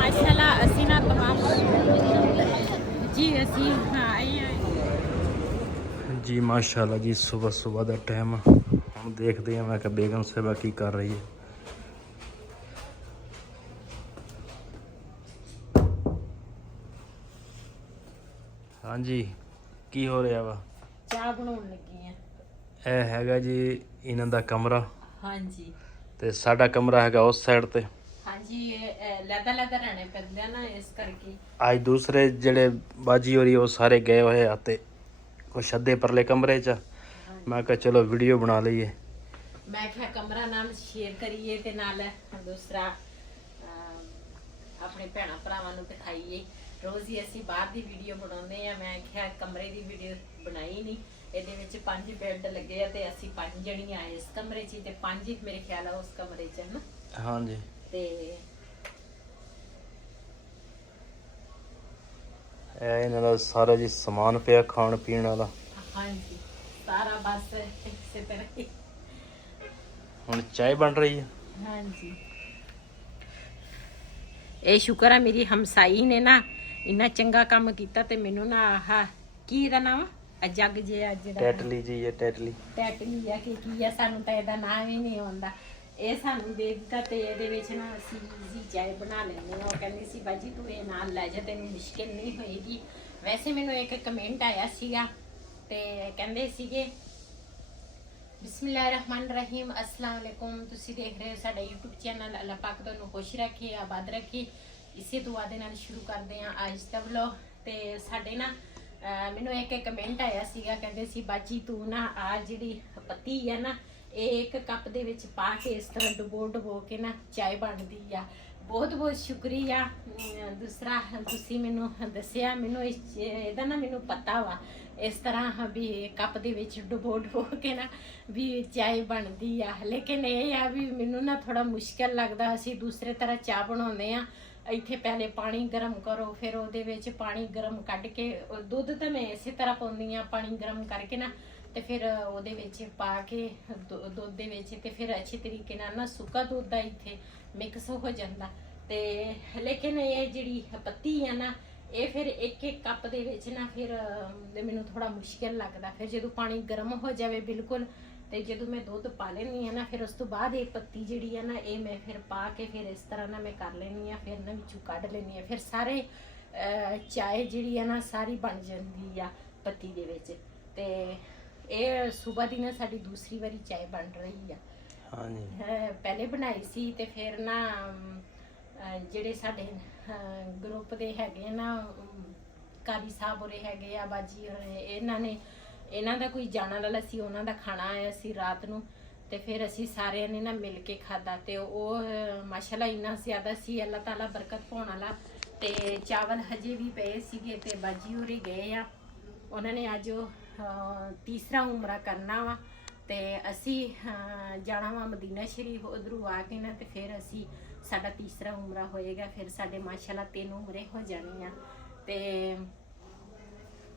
ਮਾਸ਼ਾਅੱਲਾ ਅਸੀਂ ਨਾ ਤਮਾਮ ਜੀ ਅਸੀਂ ਆਏ ਹਾਂ जी माशाल्लाह जी। सुबह सुबह का टाइम हम देखते हैं मैं कि बेगम साहबा की कर रही है। हाँ जी की हो रहा वा? ਚਾਹ ਬਣਾਉਣ ਲੱਗੀ ਆ। ਇਹ ਹੈਗਾ ਜੀ ਇਹਨਾਂ ਦਾ ਕਮਰਾ ਹਾਂਜੀ ਤੇ ਸਾਡਾ ਕਮਰਾ ਹੈਗਾ ਉਸ ਸਾਈਡ ਤੇ। ਹਾਂਜੀ ਇਹ ਲੈਦਾ ਲੈਦਾ ਰਹਿਣੇ ਪੈਂਦੇ ਆ ਨਾ ਇਸ ਕਰਕੇ। ਅੱਜ ਦੂਸਰੇ ਜਿਹੜੇ ਬਾਜੀ ਹੋਰੀ ਉਹ ਸਾਰੇ ਗਏ ਹੋਏ ਆ ਤੇ ਕੁਛ ਅੱਧੇ ਪਰਲੇ ਕਮਰੇ 'ਚ। ਮੈਂ ਕਿਹਾ ਚਲੋ ਵੀਡੀਓ ਬਣਾ ਲਈਏ। ਮੈਂ ਕਿਹਾ ਕਮਰਾ ਨਾਲ ਸ਼ੇਅਰ ਕਰੀਏ ਤੇ ਨਾਲ ਦੂਸਰਾ ਆਪਣੇ ਭੈਣਾਂ ਭਰਾਵਾਂ ਨੂੰ ਦਿਖਾਈਏ। ਰੋਜ਼ ਹੀ ਅਸੀਂ ਬਾਹਰ ਦੀ ਵੀਡੀਓ ਬਣਾਉਂਦੇ ਆ। ਮੈਂ ਕਿਹਾ ਕਮਰੇ ਦੀ ਵੀਡੀਓ ਬਣਾਈ ਨਹੀਂ। ਇਹਦੇ ਵਿੱਚ 5 ਬੈੱਡ ਲੱਗੇ ਆ ਤੇ ਅਸੀਂ 5 ਜਣੀਆਂ ਆਏ ਇਸ ਕਮਰੇ 'ਚ ਤੇ 5 ਮੇਰੇ ਖਿਆਲ ਆ ਉਸ ਕਮਰੇ 'ਚ ਹਨ। ਹਾਂਜੀ ਤੇ ਇਹ ਇਹਨਾਂ ਦਾ ਸਾਰਾ ਜੀ ਸਮਾਨ ਪਿਆ ਖਾਣ ਪੀਣ ਵਾਲਾ। ਹਾਂਜੀ ਸਾਰਾ ਬਸ ਇਸੇ ਤਰ੍ਹਾਂ ਹੀ। ਹੁਣ ਚਾਹ ਬਣ ਰਹੀ ਹੈ। ਹਾਂਜੀ ਇਹ ਸ਼ੁਕਰ ਆ ਮੇਰੀ ਹਮਸਾਈ ਨੇ ਨਾ ਇੰਨਾ ਚੰਗਾ ਕੰਮ ਕੀਤਾ ਤੇ ਮੈਨੂੰ ਨਾ ਆਹ ਕੀ ਇਹਦਾ ਨਾਮ ਆ ਜੱਗ ਜੇ ਅੱਜ ਦਾ ਟੈਟਲੀ ਜੀ ਇਹ ਟੈਟਲੀ ਟੈਟਲੀ ਆ ਕਿ ਕੀ ਆ ਸਾਨੂੰ ਤਾਂ ਇਹਦਾ ਨਾਮ ਹੀ ਨਹੀਂ ਆਉਂਦਾ। ਇਹ ਸਾਨੂੰ ਦੇਖਦਾ ਤੇ ਇਹਦੇ ਵਿੱਚ ਨਾ ਅਸੀਂ ਜੀ ਚਾਹ ਬਣਾ ਲੈਂਦੇ ਹਾਂ। ਉਹ ਕਹਿੰਦੀ ਸੀ ਬਾਜੀ ਤੂੰ ਇਹ ਨਾਲ ਲੈ ਜਾ ਤੈਨੂੰ ਮੁਸ਼ਕਿਲ ਨਹੀਂ ਹੋਏਗੀ। ਵੈਸੇ ਮੈਨੂੰ ਇੱਕ ਕਮੈਂਟ ਆਇਆ ਸੀਗਾ ਤੇ ਕਹਿੰਦੇ ਸੀਗੇ ਬਿਸਮਿਲ੍ਲਾਹਿਰਰਹਿਮਾਨਿਰਰਹੀਮ अस्सलाम वालेकुम। ਤੁਸੀਂ ਦੇਖ ਰਹੇ ਹੋ ਸਾਡਾ YouTube ਚੈਨਲ। ਅੱਲਾਹ ਪਾਕ ਤੁਹਾਨੂੰ ਖੁਸ਼ ਰੱਖੇ ਆਬਾਦ ਰੱਖੇ। ਇਸੇ ਦੁਆ ਦੇ ਨਾਲ ਸ਼ੁਰੂ ਕਰਦੇ ਹਾਂ ਅੱਜ ਦਾ ਵਲੌਗ। ਤੇ ਸਾਡੇ ਨਾ ਮੈਨੂੰ ਇੱਕ ਕਮੈਂਟ ਆਇਆ ਸੀਗਾ ਕਹਿੰਦੇ ਸੀ ਬਾਜੀ ਤੂੰ ਨਾ ਆ ਜਿਹੜੀ ਪੱਤੀ ਆ ਨਾ ਇਹ ਇੱਕ ਕੱਪ ਦੇ ਵਿੱਚ ਪਾ ਕੇ ਇਸ ਤਰ੍ਹਾਂ ਡੁਬੋ ਕੇ ਨਾ ਚਾਹ ਬਣਦੀ ਆ। ਬਹੁਤ ਬਹੁਤ ਸ਼ੁਕਰੀਆ। ਦੂਸਰਾ ਤੁਸੀਂ ਮੈਨੂੰ ਦੱਸਿਆ ਮੈਨੂੰ ਇਹਦਾ ਨਾ ਮੈਨੂੰ ਪਤਾ ਵਾ ਇਸ ਤਰ੍ਹਾਂ ਵੀ ਕੱਪ ਦੇ ਵਿੱਚ ਡੁਬੋ ਕੇ ਨਾ ਵੀ ਚਾਹ ਬਣਦੀ ਆ। ਲੇਕਿਨ ਇਹ ਆ ਵੀ ਮੈਨੂੰ ਨਾ ਥੋੜਾ ਮੁਸ਼ਕਿਲ ਲੱਗਦਾ। ਅਸੀਂ ਦੂਸਰੇ ਤਰ੍ਹਾਂ ਚਾਹ ਬਣਾਉਂਦੇ ਆ। ਇੱਥੇ ਪਹਿਲੇ ਪਾਣੀ ਗਰਮ ਕਰੋ ਫਿਰ ਉਹਦੇ ਵਿੱਚ ਪਾਣੀ ਗਰਮ ਕੱਢ ਕੇ ਦੁੱਧ ਤਾਂ ਮੈਂ ਇਸੇ ਤਰ੍ਹਾਂ ਪਾਉਂਦੀ ਆ। ਪਾਣੀ ਗਰਮ ਕਰਕੇ ਨਾ ਤੇ ਫਿਰ ਉਹਦੇ ਵਿੱਚ ਪਾ ਕੇ ਦੁੱਧ ਦੇ ਵਿੱਚ ਤੇ ਫਿਰ ਅੱਛੇ ਤਰੀਕੇ ਨਾਲ ਨਾ ਸੁੱਕਾ ਦੁੱਧ ਆ ਇੱਥੇ ਮਿਕਸ ਹੋ ਜਾਂਦਾ। ਤੇ ਲੇਕਿਨ ਇਹ ਜਿਹੜੀ ਪੱਤੀ ਆ ਨਾ ਇਹ ਫਿਰ ਇੱਕ ਇੱਕ ਕੱਪ ਦੇ ਵਿੱਚ ਨਾ ਫਿਰ ਮੈਨੂੰ ਥੋੜਾ ਮੁਸ਼ਕਿਲ ਲੱਗਦਾ। ਫਿਰ ਜਦੋਂ ਪਾਣੀ ਗਰਮ ਹੋ ਜਾਵੇ ਬਿਲਕੁਲ ਤੇ ਜਦੋਂ ਮੈਂ ਦੁੱਧ ਪਾ ਲੈਂਦੀ ਆ ਨਾ ਫਿਰ ਉਸ ਤੋਂ ਬਾਅਦ ਇਹ ਪੱਤੀ ਜਿਹੜੀ ਆ ਨਾ ਇਹ ਮੈਂ ਫਿਰ ਪਾ ਕੇ ਫਿਰ ਇਸ ਤਰ੍ਹਾਂ ਨਾ ਮੈਂ ਕਰ ਲੈਂਦੀ ਆ। ਫਿਰ ਨਾ ਵਿੱਚੋਂ ਕੱਢ ਲੈਂਦੀ ਆ। ਫਿਰ ਸਾਰੇ ਚਾਹ ਜਿਹੜੀ ਆ ਨਾ ਸਾਰੀ ਬਣ ਜਾਂਦੀ ਆ ਪੱਤੀ ਦੇ ਵਿੱਚ। ਤੇ ਇਹ ਸਵੇਰ ਦੀ ਨਾ ਸਾਡੀ ਦੂਸਰੀ ਵਾਰੀ ਚਾਹ ਬਣ ਰਹੀ ਆ। ਹਾਂਜੀ ਪਹਿਲੇ ਬਣਾਈ ਸੀ ਤੇ ਫਿਰ ਨਾ ਜਿਹੜੇ ਸਾਡੇ ਗਰੁੱਪ ਦੇ ਹੈਗੇ ਨਾ ਕਾਰੀ ਸਾਹਿਬ ਹੋਰੇ ਹੈਗੇ ਆ ਬਾਜੀ ਹੋਰੇ ਇਹਨਾਂ ਦਾ ਕੋਈ ਜਾਣਾ ਵਾਲਾ ਸੀ। ਉਹਨਾਂ ਦਾ ਖਾਣਾ ਆਇਆ ਸੀ ਰਾਤ ਨੂੰ ਤੇ ਫਿਰ ਅਸੀਂ ਸਾਰਿਆਂ ਨੇ ਨਾ ਮਿਲ ਕੇ ਖਾਦਾ ਤੇ ਉਹ ਮਾਸ਼ਾਅੱਲਾ ਇੰਨਾ ਜ਼ਿਆਦਾ ਸੀ। ਅੱਲਾਹ ਤਾਲਾ ਬਰਕਤ ਪਾਉਣ ਵਾਲਾ। ਤੇ ਚਾਵਲ ਹਜੇ ਵੀ ਪਏ ਸੀਗੇ ਤੇ ਬਾਜੀ ਹੋਰੇ ਗਏ ਆ। ਉਹਨਾਂ ਨੇ ਅੱਜ ਤੀਸਰਾ ਉਮਰਾ ਕਰਨਾ ਵਾ ਤੇ ਅਸੀਂ ਜਾਣਾ ਵਾ ਮਦੀਨਾ ਸ਼ਰੀਫ। ਉਧਰੋਂ ਆ ਕੇ ਨਾ ਤੇ ਫਿਰ ਅਸੀਂ ਸਾਡਾ ਤੀਸਰਾ ਉਮਰਾ ਹੋਏਗਾ। ਫਿਰ ਸਾਡੇ ਮਾਸ਼ਾਅੱਲਾ 3 ਉਮਰੇ ਹੋ ਜਾਣੀਆਂ। ਤੇ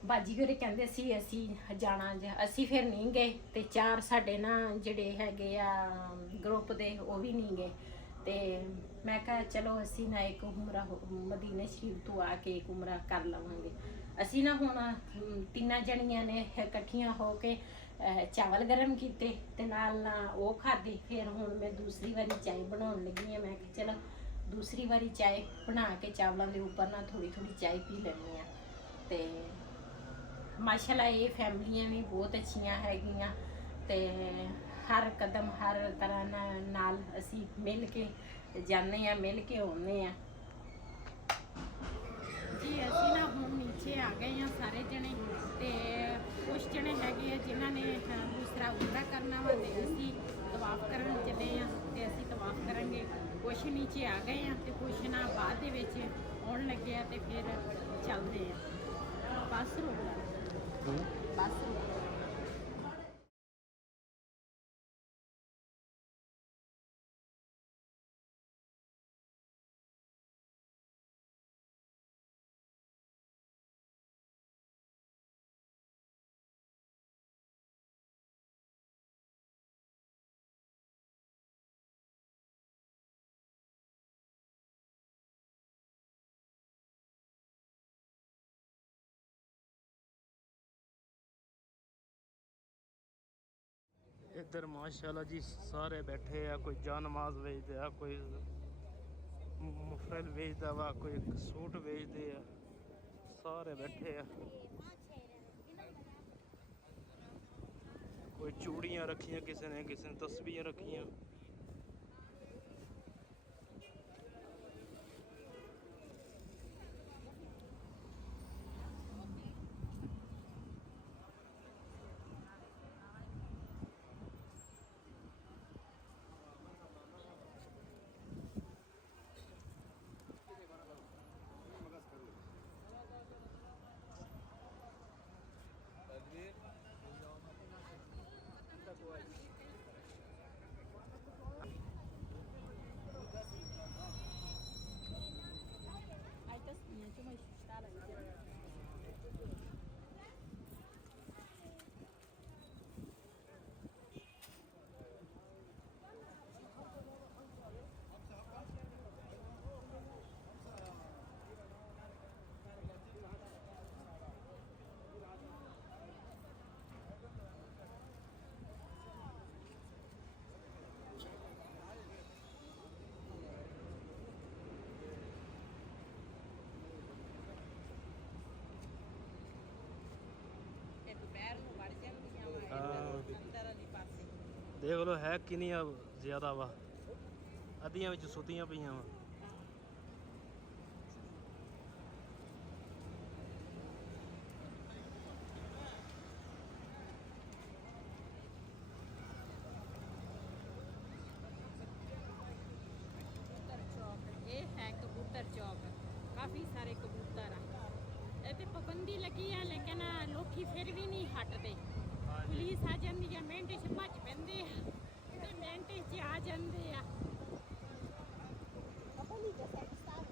ਬਾਜੀ ਹੋਰੇ ਕਹਿੰਦੇ ਸੀ ਅਸੀਂ ਜਾਣਾ ਅਸੀਂ ਫਿਰ ਨਹੀਂ ਗਏ ਤੇ 4 ਸਾਡੇ ਨਾ ਜਿਹੜੇ ਹੈਗੇ ਆ ਗਰੁੱਪ ਦੇ ਉਹ ਵੀ ਨਹੀਂ ਗਏ। ਤੇ ਮੈਂ ਕਿਹਾ ਚਲੋ ਅਸੀਂ ਨਾ ਇੱਕ ਉਮਰਾ ਮਦੀਨਾ ਸ਼ਰੀਫ ਤੋਂ ਆ ਕੇ ਇੱਕ ਉਮਰਾ ਕਰ ਲਵਾਂਗੇ। ਅਸੀਂ ਨਾ ਹੁਣ 3 ਜਣੀਆਂ ਨੇ ਇਕੱਠੀਆਂ ਹੋ ਕੇ ਚਾਵਲ ਗਰਮ ਕੀਤੇ ਤੇ ਨਾਲ ਉਹ ਖਾਧੇ। ਫਿਰ ਹੁਣ ਮੈਂ ਦੂਸਰੀ ਵਾਰੀ ਚਾਹ ਬਣਾਉਣ ਲੱਗੀ ਆ। ਮੈਂ ਕਿਹਾ ਚਲੋ ਦੂਸਰੀ ਵਾਰੀ ਚਾਹ ਬਣਾ ਕੇ ਚਾਵਲਾਂ ਦੇ ਉੱਪਰ ਨਾ ਥੋੜੀ ਥੋੜੀ ਚਾਹ ਪੀ ਲੈਂਦੀ ਆ। ਤੇ ਮਾਸ਼ਾਅੱਲਾ ਇਹ ਫੈਮਲੀਆਂ ਵੀ ਬਹੁਤ ਅੱਛੀਆਂ ਹੈਗੀਆਂ ਤੇ ਹਰ ਕਦਮ ਹਰ ਤਰ੍ਹਾਂ ਨਾਲ ਅਸੀਂ ਮਿਲ ਕੇ ਜਾਂਦੇ ਆ ਮਿਲ ਕੇ ਆਉਂਦੇ ਆ ਜੀ। ਅਸੀਂ ਨਾ ਹੁਣ ਨੀਚੇ ਆ ਗਏ ਆ ਸਾਰੇ ਜਣੇ ਤੇ ਕੁਛ ਜਣੇ ਹੈਗੇ ਆ ਜਿਨ੍ਹਾਂ ਨੇ ਦੂਸਰਾ ਉਮਰਾ ਕਰਨਾ ਵਾ ਤੇ ਅਸੀਂ ਤਵਾਫ ਕਰਨ ਚੱਲੇ ਆ ਤੇ ਅਸੀਂ ਤਵਾਫ ਕਰਾਂਗੇ। ਕੁਛ ਨੀਚੇ ਆ ਗਏ ਆ ਤੇ ਕੁਛ ਨਾ ਬਾਅਦ ਦੇ ਵਿੱਚ ਆਉਣ ਲੱਗੇ ਆ ਤੇ ਫਿਰ ਚੱਲਦੇ ਆ। ਬੱਸ ਰੁਕ ਲਾ ਬੱਸ ਰੁਕ ਇੱਧਰ ਮਾਸ਼ਾਅੱਲਾ ਜੀ ਸਾਰੇ ਬੈਠੇ ਆ। ਕੋਈ ਜਾਨਮਾਜ਼ ਵੇਚਦੇ ਆ, ਕੋਈ ਮੁਫਰਲ ਵੇਚਦਾ ਵਾ, ਕੋਈ ਸੂਟ ਵੇਚਦੇ ਆ, ਸਾਰੇ ਬੈਠੇ ਆ। ਕੋਈ ਚੂੜੀਆਂ ਰੱਖੀਆਂ ਕਿਸੇ ਨੇ ਤਸਬੀਹਾਂ ਰੱਖੀਆਂ। ਅੰਦਰ ਵਾਲੀ ਪਾਸੇ ਦੇਖ ਲਓ ਹੈ ਕਿੰਨੀਆਂ ਜ਼ਿਆਦਾ ਵਾ, ਅੱਧੀਆਂ ਵਿੱਚ ਸੁੱਤੀਆਂ ਪਈਆਂ ਵਾ। ਇਹ ਹੈ ਕਬੂਤਰ ਚੌਕ, ਕਾਫੀ ਸਾਰੇ ਕਬੂਤਰ ਆ। ਇਹ ਤੇ ਪਾਬੰਦੀ ਲੱਗੀ ਆ ਲੇਕਿਨ ਲੋਕੀ ਫਿਰ ਵੀ ਨਹੀਂ ਹਟਦੇ। ਪੁਲਿਸ ਆ ਜਾਂਦੀ ਆ, ਮਿੰਟ 'ਚ ਭੱਜ ਪੈਂਦੇ ਆ ਤੇ ਮਿੰਟ 'ਚ ਆ ਜਾਂਦੇ ਆ। ਅੱਗੇ ਵੀ ਕਾਫੀ ਸਾਰੇ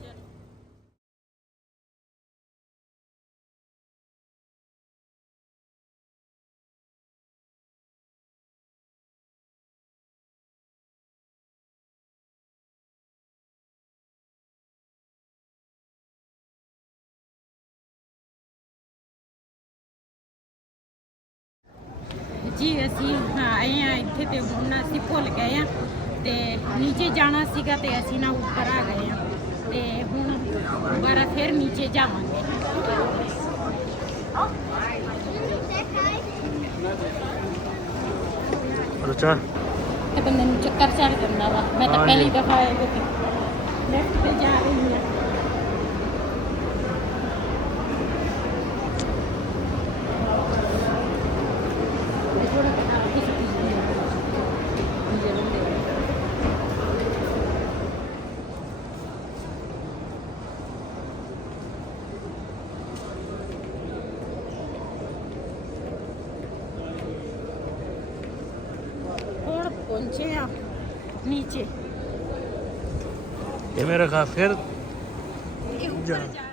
ਚਲੋ ਜੀ ਅਸੀਂ ਆਏ ਆ ਇੱਥੇ ਤੇ ਹੁਣ ਅਸੀਂ ਭੁੱਲ ਗਏ ਆ ਤੇ ਨੀਚੇ ਜਾਣਾ ਸੀਗਾ ਤੇ ਅਸੀਂ ਨਾ ਉੱਪਰ ਆ ਗਏ ਆ ਤੇ ਹੁਣ ਦੁਬਾਰਾ ਫਿਰ ਨੀਚੇ ਜਾਵਾਂਗੇ। ਅੱਛਾ ਤੇ ਬੰਦੇ ਨੂੰ ਚੱਕਰ ਚੜ ਜਾਂਦਾ ਵਾ। ਮੈਂ ਤਾਂ ਪਹਿਲੀ ਦਫਾ ਇਹਦੇ ਤੇ ਲੈਫਟ ਤੇ ਜਾ ਰਹੀ ਹਾਂ। पहुंचे आप नीचे ये मेरा खा फिर ऊपर जा रहे हैं।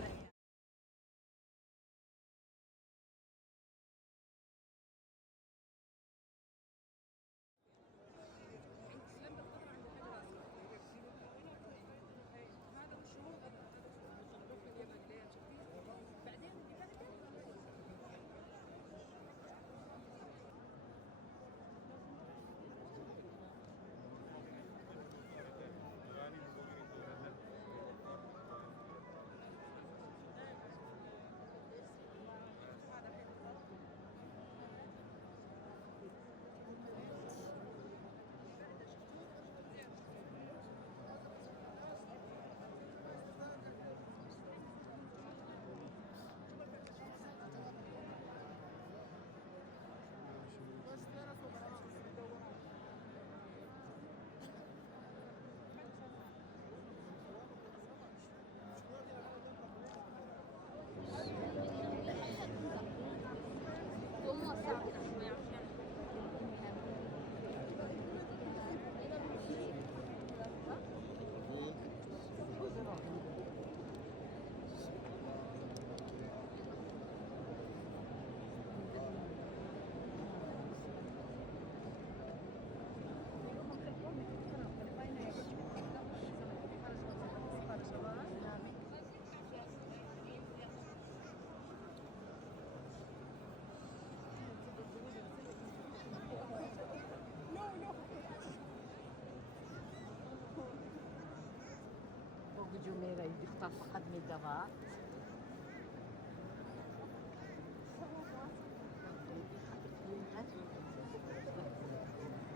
خدمة دواء.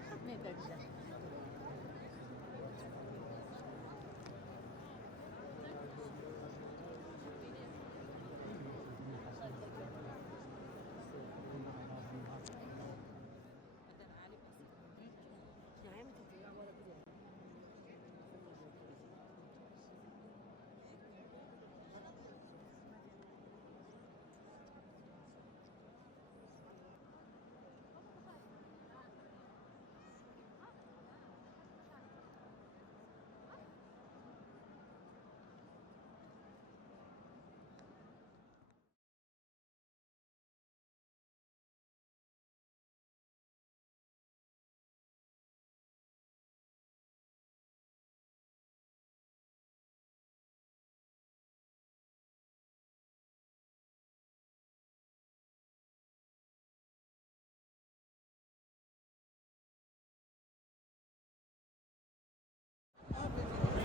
خدمة دجاج.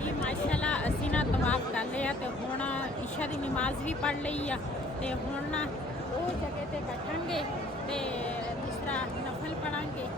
ਜੀ ਮਾਸ਼ਾਅੱਲਾ ਅਸੀਂ ਨਾ ਤਵਾਫ ਕਰ ਲਿਆ ਤੇ ਹੁਣ ਇਸ਼ਾ ਦੀ ਨਮਾਜ਼ ਵੀ ਪੜ੍ਹ ਲਈ ਆ ਤੇ ਹੁਣ ਨਾ ਉਹ ਜਗ੍ਹਾ ਤੇ ਬੈਠਾਂਗੇ ਤੇ ਦੂਸਰਾ ਨਫਲ ਪੜਾਂਗੇ।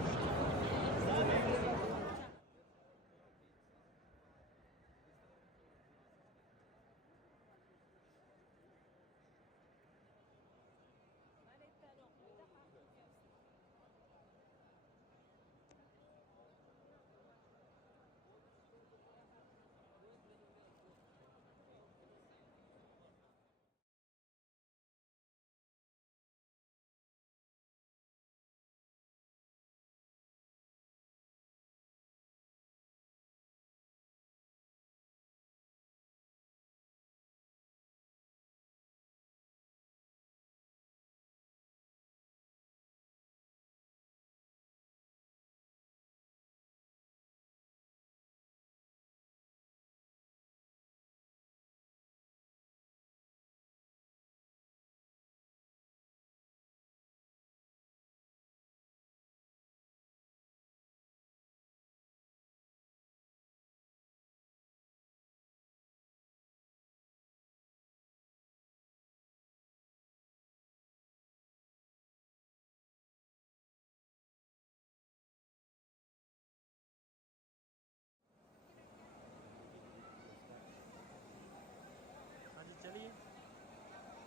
चलिए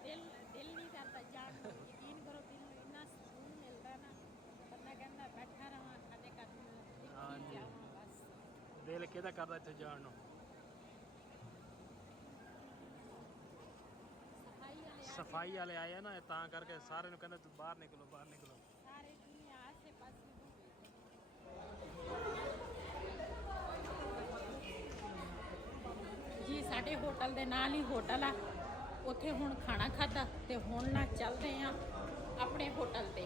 दिल नहीं करता जान को, यकीन करो दिल में इतना सुकून मिलता है ना, बंदा कहता बैठा रहा खाने का हाँ जी। बस दिल किहदा करदा इत्थे जाण नूं। सफाई वाले आए हैं ना तां करके सारे नूं कहंदे तू बाहर निकलो सारे दुनिया आसे पासे जी साडे होटल दे नाल ही होटल आ, उत्थे हुण खाना खादा ते हुण ना चलदे आ अपने होटल ते।